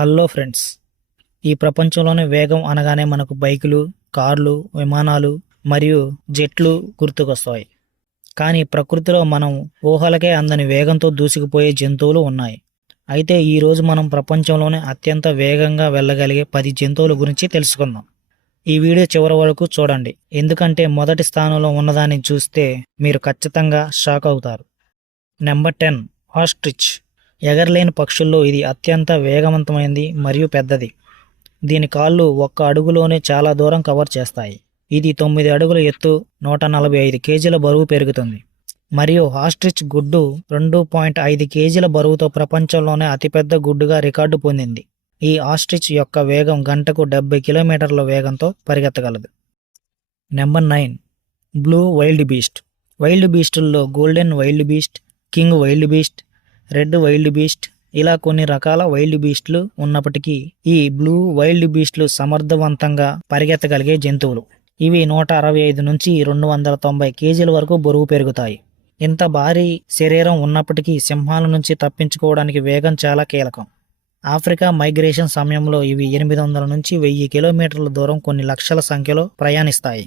Hello friends, ఈ ప్రపంచంలోనే వేగం అనగానే మనకు బైకులు, కార్లు, విమానాలు మరియు జెట్లు గుర్తుకొస్తాయి. కానీ ప్రకృతిలో మనం ఊహలకే అందని వేగంతో దూసుకుపోయే జంతువులు ఉన్నాయి. అయితే ఈరోజు మనం ప్రపంచంలోనే అత్యంత వేగంగా వెళ్ళగలిగే 10 జంతువుల గురించి తెలుసుకుందాం. ఈ వీడియో చివరి వరకు చూడండి, ఎందుకంటే మొదటి స్థానంలో ఉన్నదాన్ని చూస్తే మీరు ఖచ్చితంగా షాక్ అవుతారు. Number 10, ostrich. ఎగరలేని పక్షుల్లో ఇది అత్యంత వేగవంతమైనది మరియు పెద్దది. దీని కాళ్ళు ఒక్క అడుగులోనే చాలా దూరం కవర్ చేస్తాయి. ఇది 9 అడుగుల ఎత్తు, 145 కేజీల బరువు పెరుగుతుంది. మరియు ఆస్ట్రిచ్ గుడ్డు 2.5 కేజీల బరువుతో ప్రపంచంలోనే అతిపెద్ద గుడ్డుగా రికార్డు పొందింది. ఈ ఆస్ట్రిచ్ యొక్క వేగం గంటకు 70 కిలోమీటర్ల వేగంతో పరిగెత్తగలదు. Number 9, blue wildebeest. వైల్డ్ బీస్టుల్లో golden wildebeest, king wildebeest, red wildebeest ఇలా కొన్ని రకాల వైల్డ్ బీస్ట్లు ఉన్నప్పటికీ ఈ బ్లూ వైల్డ్ బీస్ట్లు సమర్థవంతంగా పరిగెత్తగలిగే జంతువులు. ఇవి 165 నుంచి 290 కేజీల వరకు బరువు పెరుగుతాయి. ఇంత భారీ శరీరం ఉన్నప్పటికీ సింహాల నుంచి తప్పించుకోవడానికి వేగం చాలా కీలకం. ఆఫ్రికా మైగ్రేషన్ సమయంలో ఇవి 800 నుంచి 1000 కిలోమీటర్ల దూరం కొన్ని లక్షల సంఖ్యలో ప్రయాణిస్తాయి.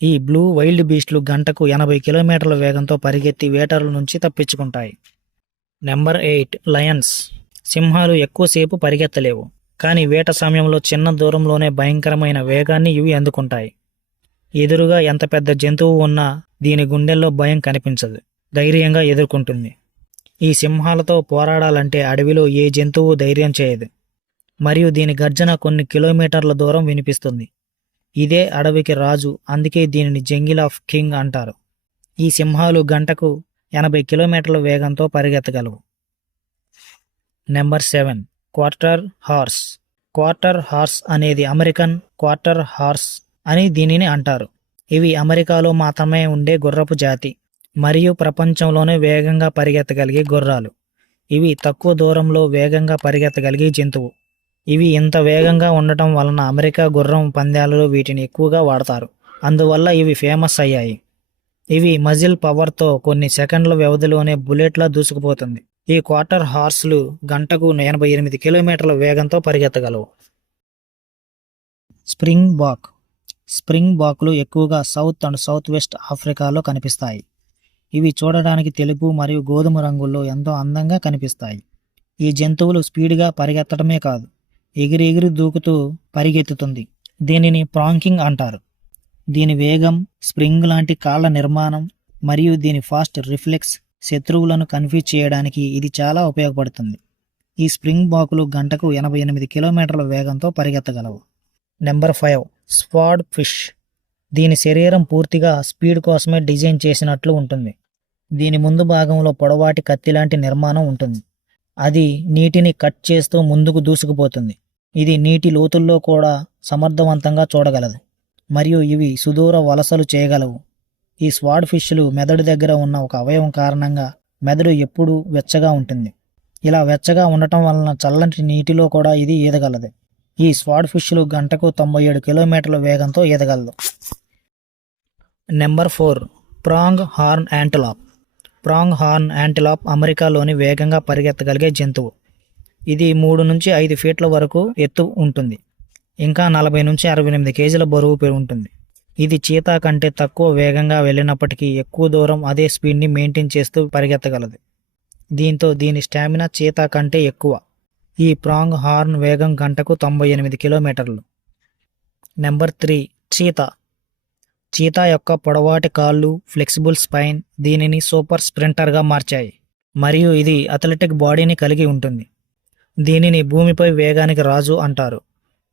ఈ బ్లూ వైల్డ్ బీస్ట్లు గంటకు 80 కిలోమీటర్ల వేగంతో పరిగెత్తి వేటర్ల నుంచి తప్పించుకుంటాయి. Number 8, Lions. సింహాలు ఎక్కువసేపు పరిగెత్తలేవు, కానీ వేట సమయంలో చిన్న దూరంలోనే భయంకరమైన వేగాన్ని ఇవి అందుకుంటాయి. ఎదురుగా ఎంత పెద్ద జంతువు ఉన్నా దీని గుండెల్లో భయం కనిపించదు, ధైర్యంగా ఎదుర్కొంటుంది. ఈ సింహాలతో పోరాడాలంటే అడవిలో ఏ జంతువు ధైర్యం చేయదు, మరియు దీని గర్జన కొన్ని కిలోమీటర్ల దూరం వినిపిస్తుంది. ఇదే అడవికి రాజు, అందుకే దీనిని జంగిల్ ఆఫ్ కింగ్ అంటారు. ఈ సింహాలు గంటకు 80 కిలోమీటర్ల వేగంతో పరిగెత్తగలవు. Number 7, quarter horse. Quarter horse అనేది అమెరికన్ క్వార్టర్ హార్స్ అని దీనిని అంటారు. ఇవి అమెరికాలో మాత్రమే ఉండే గుర్రపు జాతి మరియు ప్రపంచంలోనే వేగంగా పరిగెత్తగలిగే గుర్రాలు. ఇవి తక్కువ దూరంలో వేగంగా పరిగెత్తగలిగే జంతువు. ఇవి ఇంత వేగంగా ఉండటం వలన అమెరికా గుర్రం పందాలలో వీటిని ఎక్కువగా వాడతారు, అందువల్ల ఇవి ఫేమస్ అయ్యాయి. ఇవి మజిల్ పవర్తో కొన్ని సెకండ్ల వ్యవధిలోనే బుల్లెట్లా దూసుకుపోతుంది. ఈ క్వార్టర్ హార్స్లు గంటకు 88 కిలోమీటర్ల వేగంతో పరిగెత్తగలవు. Springbok. స్ప్రింగ్ బాక్లు ఎక్కువగా సౌత్ అండ్ సౌత్ వెస్ట్ ఆఫ్రికాలో కనిపిస్తాయి. ఇవి చూడడానికి తెలుపు మరియు గోధుమ రంగుల్లో ఎంతో అందంగా కనిపిస్తాయి. ఈ జంతువులు స్పీడ్గా పరిగెత్తడమే కాదు, ఎగిరి ఎగిరి దూకుతూ పరిగెత్తుతుంది. దీనిని ప్రాంకింగ్ అంటారు. దీని వేగం, స్ప్రింగ్ లాంటి కాళ్ల నిర్మాణం మరియు దీని ఫాస్ట్ రిఫ్లెక్స్ శత్రువులను కన్ఫ్యూజ్ చేయడానికి ఇది చాలా ఉపయోగపడుతుంది. ఈ స్ప్రింగ్ బాకులు గంటకు 88 కిలోమీటర్ల వేగంతో పరిగెత్తగలవు. Number 5, sword fish. దీని శరీరం పూర్తిగా స్పీడ్ కోసమే డిజైన్ చేసినట్లు ఉంటుంది. దీని ముందు భాగంలో పొడవాటి కత్తిలాంటి నిర్మాణం ఉంటుంది. అది నీటిని కట్ చేస్తూ ముందుకు దూసుకుపోతుంది. ఇది నీటి లోతుల్లో కూడా సమర్థవంతంగా చూడగలదు, మరియు ఇవి సుదూర వలసలు చేయగలవు. ఈ స్వార్డ్ ఫిష్లు మెదడు దగ్గర ఉన్న ఒక అవయవం కారణంగా మెదడు ఎప్పుడూ వెచ్చగా ఉంటుంది. ఇలా వెచ్చగా ఉండటం వలన చల్లటి నీటిలో కూడా ఇది ఈదగలదు. ఈ స్వార్డ్ ఫిష్లు గంటకు 97 కిలోమీటర్ల వేగంతో ఈదగలదు. Number 4, pronghorn antelope. Pronghorn antelope అమెరికాలోని వేగంగా పరిగెత్తగలిగే జంతువు. ఇది 3 నుంచి 5 ఫీట్ల వరకు ఎత్తు ఉంటుంది, ఇంకా 40 నుంచి 68 కేజీల బరువు ఉంటుంది. ఇది చీతా కంటే తక్కువ వేగంగా వెళ్ళినప్పటికీ ఎక్కువ దూరం అదే స్పీడ్ని మెయింటైన్ చేస్తూ పరిగెత్తగలదు. దీంతో దీని స్టామినా చీతా కంటే ఎక్కువ. ఈ ప్రాంగ్ హార్న్ వేగం గంటకు 98 కిలోమీటర్లు. Number 3, cheetah. చీతా యొక్క పొడవాటి కాళ్ళు, ఫ్లెక్సిబుల్ స్పైన్ దీనిని సూపర్ స్ప్రింటర్గా మార్చాయి, మరియు ఇది అథ్లెటిక్ బాడీని కలిగి ఉంటుంది. దీనిని భూమిపై వేగానికి రాజు అంటారు.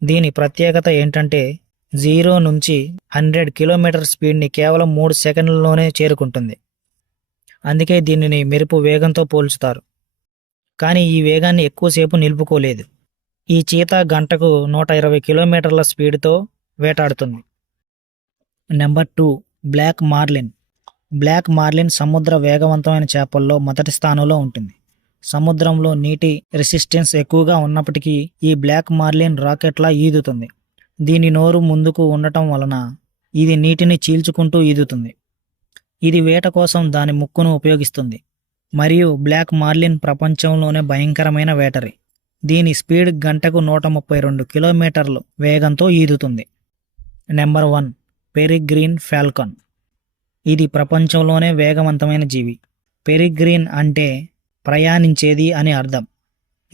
దీని ప్రత్యేకత ఏంటంటే 0 నుంచి 100 కిలోమీటర్ స్పీడ్ని కేవలం 3 సెకండ్లలోనే చేరుకుంటుంది. అందుకే దీనిని మెరుపు వేగంతో పోల్చుతారు, కానీ ఈ వేగాన్ని ఎక్కువసేపు నిలుపుకోలేదు. ఈ చీతా గంటకు 120 కిలోమీటర్ల స్పీడ్తో వేటాడుతుంది. Number 2, black marlin. Black marlin సముద్ర వేగవంతమైన చేపల్లో మొదటి స్థానంలో ఉంటుంది. సముద్రంలో నీటి రెసిస్టెన్స్ ఎక్కువగా ఉన్నప్పటికీ ఈ బ్లాక్ మార్లిన్ రాకెట్లా ఈదుతుంది. దీని నోరు ముందుకు ఉండటం వలన ఇది నీటిని చీల్చుకుంటూ ఈదుతుంది. ఇది వేట కోసం దాని ముక్కును ఉపయోగిస్తుంది. మరియు బ్లాక్ మార్లిన్ ప్రపంచంలోనే భయంకరమైన వేటరి. దీని స్పీడ్ గంటకు 132 కిలోమీటర్లు వేగంతో ఈదుతుంది. Number 1 peregrine Falcon. ఇది ప్రపంచంలోనే వేగవంతమైన జీవి. పెరిగ్రీన్ అంటే ప్రయాణించేది అని అర్థం.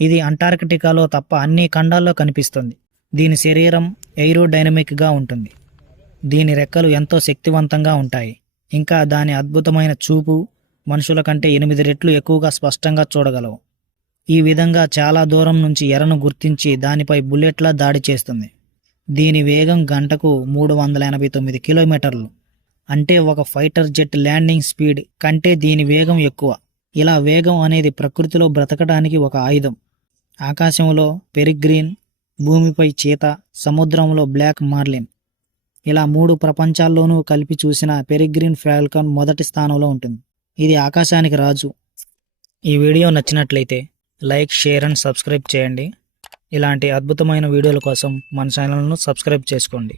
ఇది అంటార్కిటికాలో తప్ప అన్ని ఖండాల్లో కనిపిస్తుంది. దీని శరీరం ఏరోడైనమిక్గా ఉంటుంది. దీని రెక్కలు ఎంతో శక్తివంతంగా ఉంటాయి. ఇంకా దాని అద్భుతమైన చూపు మనుషుల కంటే 8 రెట్లు ఎక్కువగా స్పష్టంగా చూడగలవు. ఈ విధంగా చాలా దూరం నుంచి ఎరను గుర్తించి దానిపై బుల్లెట్లా దాడి చేస్తుంది. దీని వేగం గంటకు 389 కిలోమీటర్లు. అంటే ఒక ఫైటర్ జెట్ ల్యాండింగ్ స్పీడ్ కంటే దీని వేగం ఎక్కువ. ఇలా వేగం అనేది ప్రకృతిలో బ్రతకడానికి ఒక ఆయుధం. ఆకాశంలో పెరిగ్రీన్, భూమిపై చీత, సముద్రంలో బ్లాక్ మార్లిన్. ఇలా 3 ప్రపంచాల్లోనూ కలిపి చూసిన పెరిగ్రీన్ ఫాల్కన్ మొదటి స్థానంలో ఉంటుంది. ఇది ఆకాశానికి రాజు. ఈ వీడియో నచ్చినట్లయితే లైక్, షేర్ అండ్ సబ్స్క్రైబ్ చేయండి. ఇలాంటి అద్భుతమైన వీడియోల కోసం మన ఛానల్ను సబ్స్క్రైబ్ చేసుకోండి.